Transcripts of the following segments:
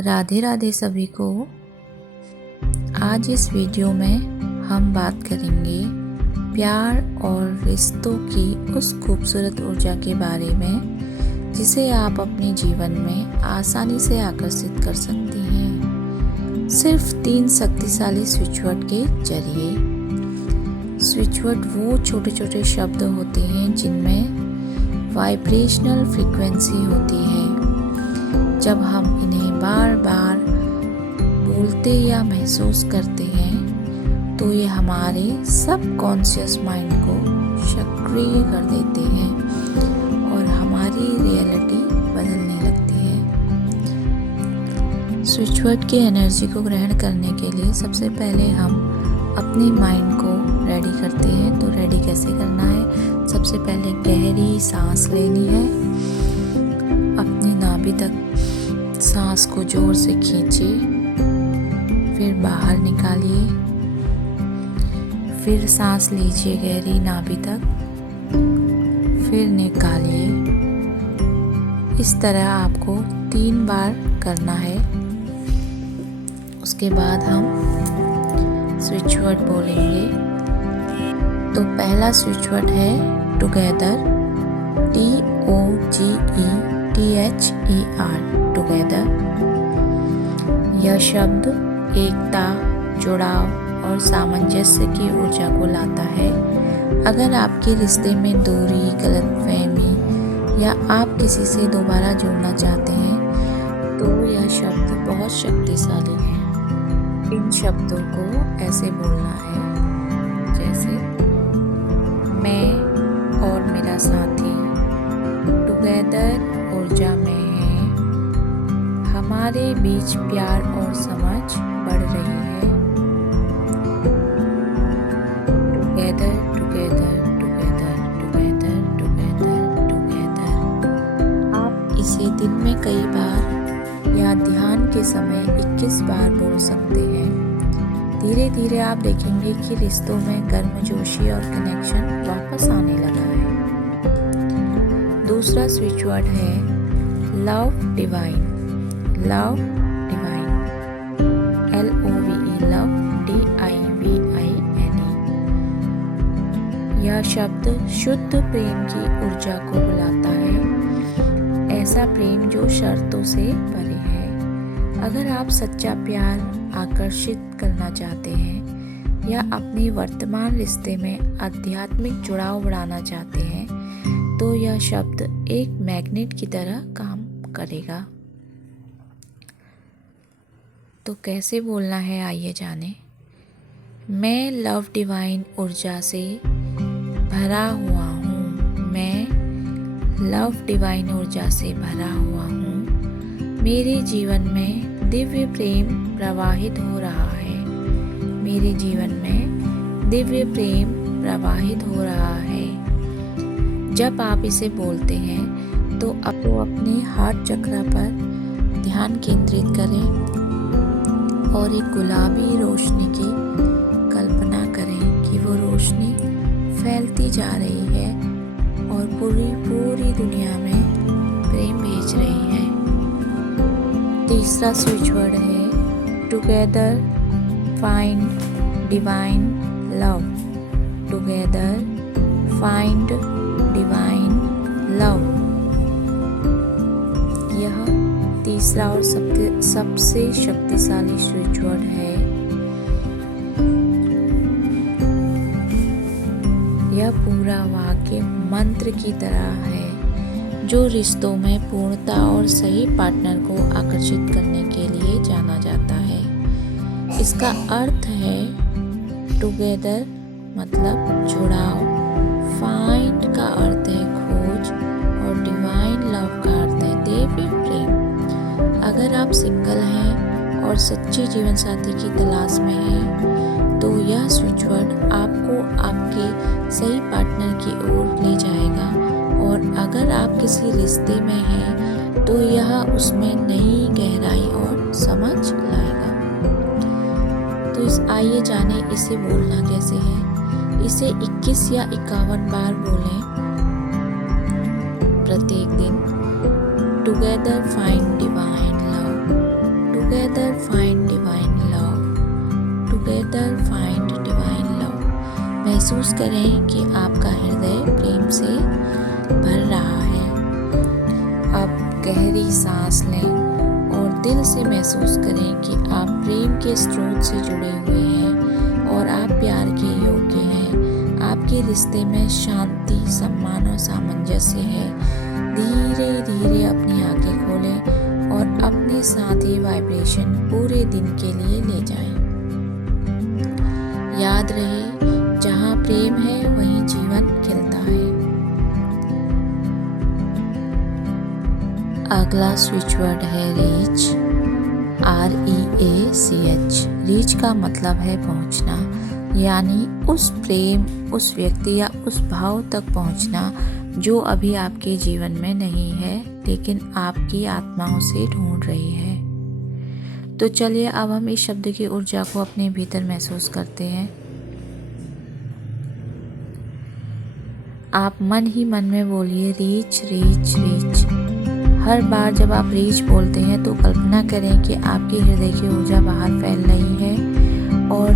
राधे राधे सभी को। आज इस वीडियो में हम बात करेंगे प्यार और रिश्तों की उस खूबसूरत ऊर्जा के बारे में जिसे आप अपने जीवन में आसानी से आकर्षित कर सकती हैं, सिर्फ 3 शक्तिशाली स्विचवर्ड के जरिए। स्विचवर्ड वो छोटे छोटे शब्द होते हैं जिनमें वाइब्रेशनल फ्रीक्वेंसी होती है। जब हम इन्हें बार बार बोलते या महसूस करते हैं तो ये हमारे सबकॉन्शियस माइंड को सक्रिय कर देते हैं और हमारी रियलिटी बदलने लगती है। स्विचवर्ड की एनर्जी को ग्रहण करने के लिए सबसे पहले हम अपने माइंड को रेडी करते हैं। तो रेडी कैसे करना है? सबसे पहले गहरी सांस लेनी है। अपनी नाभि तक सांस को जोर से खींचिए, फिर बाहर निकालिए, फिर सांस लीजिए गहरी नाभि तक, फिर निकालिए। इस तरह आपको 3 बार करना है। उसके बाद हम स्विचवर्ड बोलेंगे। तो पहला स्विचवर्ड है टुगेदर, TOGETHER, टुगेदर। यह शब्द एकता, जुड़ाव और सामंजस्य की ऊर्जा को लाता है। अगर आपके रिश्ते में दूरी, गलतफहमी या आप किसी से दोबारा जुड़ना चाहते हैं तो यह शब्द बहुत शक्तिशाली है। इन शब्दों को ऐसे बोलना है जैसे मैं और मेरा साथी टुगेदर ऊर्जा में है, हमारे बीच प्यार और समझ बढ़ रही है। Together together together together together together. आप इसे दिन में कई बार या ध्यान के समय 21 बार बोल सकते हैं। धीरे धीरे आप देखेंगे कि रिश्तों में गर्मजोशी और कनेक्शन वापस आने लगा है। दूसरा स्विचवर्ड है love divine. Love divine, LOVE, love, DIVINE। यह शब्द शुद्ध प्रेम की ऊर्जा को बुलाता है, ऐसा प्रेम जो शर्तों से परे है। अगर आप सच्चा प्यार आकर्षित करना चाहते हैं या अपने वर्तमान रिश्ते में आध्यात्मिक जुड़ाव बढ़ाना चाहते हैं तो यह शब्द एक मैग्नेट की तरह काम करेगा। तो कैसे बोलना है, आइए जाने। मैं लव डिवाइन ऊर्जा से भरा हुआ हूँ। मैं लव डिवाइन ऊर्जा से भरा हुआ हूँ। मेरे जीवन में दिव्य प्रेम प्रवाहित हो रहा है। मेरे जीवन में दिव्य प्रेम प्रवाहित हो रहा है। जब आप इसे बोलते हैं तो अपने हार्ट चक्र पर ध्यान केंद्रित करें और एक गुलाबी रोशनी की कल्पना करें कि वो रोशनी फैलती जा रही है और पूरी दुनिया में प्रेम भेज रही है। तीसरा स्विचवर्ड है together find divine love. Together find divine love. यह तीसरा और सबसे शक्तिशाली स्विचवर्ड है। यह पूरा वाक्य मंत्र की तरह है जो रिश्तों में पूर्णता और सही पार्टनर को आकर्षित करने के लिए जाना जाता है। इसका अर्थ है टुगेदर मतलब जुड़ाव, फाइंड का अर्थ है खोज और डिवाइन लव का अर्थ है दिव्य प्रेम। अगर आप सिंगल हैं और सच्चे जीवन साथी की तलाश में हैं तो यह स्विचवर्ड आपको आपके सही पार्टनर की ओर ले जाएगा और अगर आप किसी रिश्ते में हैं तो यह उसमें नई गहराई और समझ लाएगा। तो आइए जाने इसे बोलना कैसे है। इसे 21 या 51 बार बोलें प्रत्येक दिन। Together find divine love. Together find divine love, together find divine love. महसूस करें कि आपका हृदय प्रेम से भर रहा है। अब गहरी सांस लें और दिल से महसूस करें कि आप प्रेम के स्रोत से जुड़े हुए हैं और आप प्यार के योग्य हैं। आपके रिश्ते में शांति, सम्मान और सामंजस्य है। धीरे धीरे अपनी आंखें खोलें और अपने साथ ये वाइब्रेशन पूरे दिन के लिए ले जाएं। याद रहे, जहाँ प्रेम है वहीं जीवन खिलता है। अगला स्विच वर्ड है रीच, REACH। रीच का मतलब है पहुंचना, यानी उस प्रेम, उस व्यक्ति या उस भाव तक पहुंचना जो अभी आपके जीवन में नहीं है लेकिन आपकी आत्माओं से ढूंढ रही है। तो चलिए अब हम इस शब्द की ऊर्जा को अपने भीतर महसूस करते हैं। आप मन ही मन में बोलिए रीच रीच रीच। हर बार जब आप रीच बोलते हैं तो कल्पना करें कि आपके हृदय की ऊर्जा बाहर फैल रही है और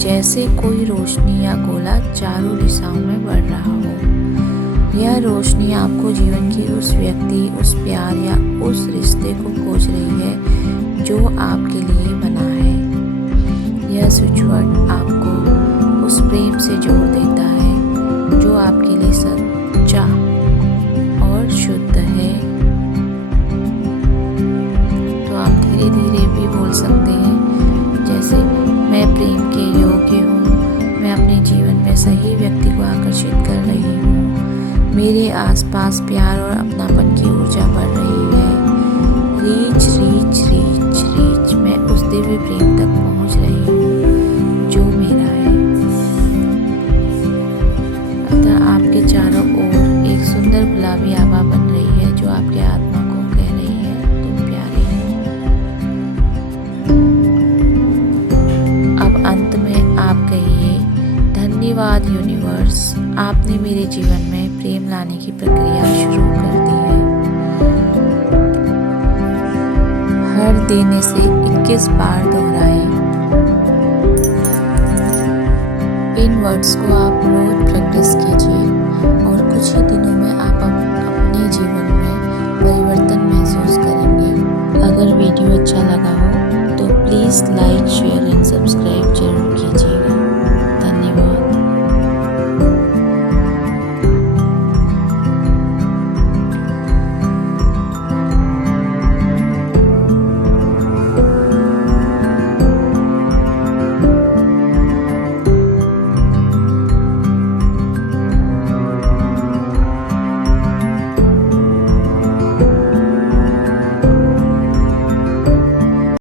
जैसे कोई रोशनी या गोला चारों दिशाओं में बढ़ रहा हो। यह रोशनी आपको जीवन की उस व्यक्ति, उस प्यार या उस रिश्ते को खोज रही है जो आपके लिए बना है। यह स्विच वर्ड आपको उस प्रेम से जोड़ देता है जो आपके लिए सच्चा और शुद्ध है। तो आप धीरे धीरे भी बोल सकते हैं, जैसे मैं प्रेम के योग्य हूँ, मैं अपने जीवन में सही व्यक्ति को आकर्षित कर रही हूँ, मेरे आसपास प्यार और अपनापन की ऊर्जा बढ़ रही है। रीच रीच रीच रीच, मैं उस दिव्य प्रेम तक पहुँच रही हूँ जो मेरा है। अतः आपके चारों ओर एक सुंदर गुलाबी आभा बन रही है जो आपके आत्मा को कह रही है तुम प्यारे हो। अब अंत में आप कहिए, धन्यवाद यूनिवर्स, आपने मेरे जीवन में प्रेम लाने की प्रक्रिया शुरू कर दी है। हर दिन इसे 21 बार दोहराएं। इन वर्ड्स को आप रोज प्रैक्टिस कीजिए और कुछ ही दिनों में आप अपने जीवन में परिवर्तन महसूस करेंगे। अगर वीडियो अच्छा लगा हो तो please like, share and subscribe जरूर कीजिएगा।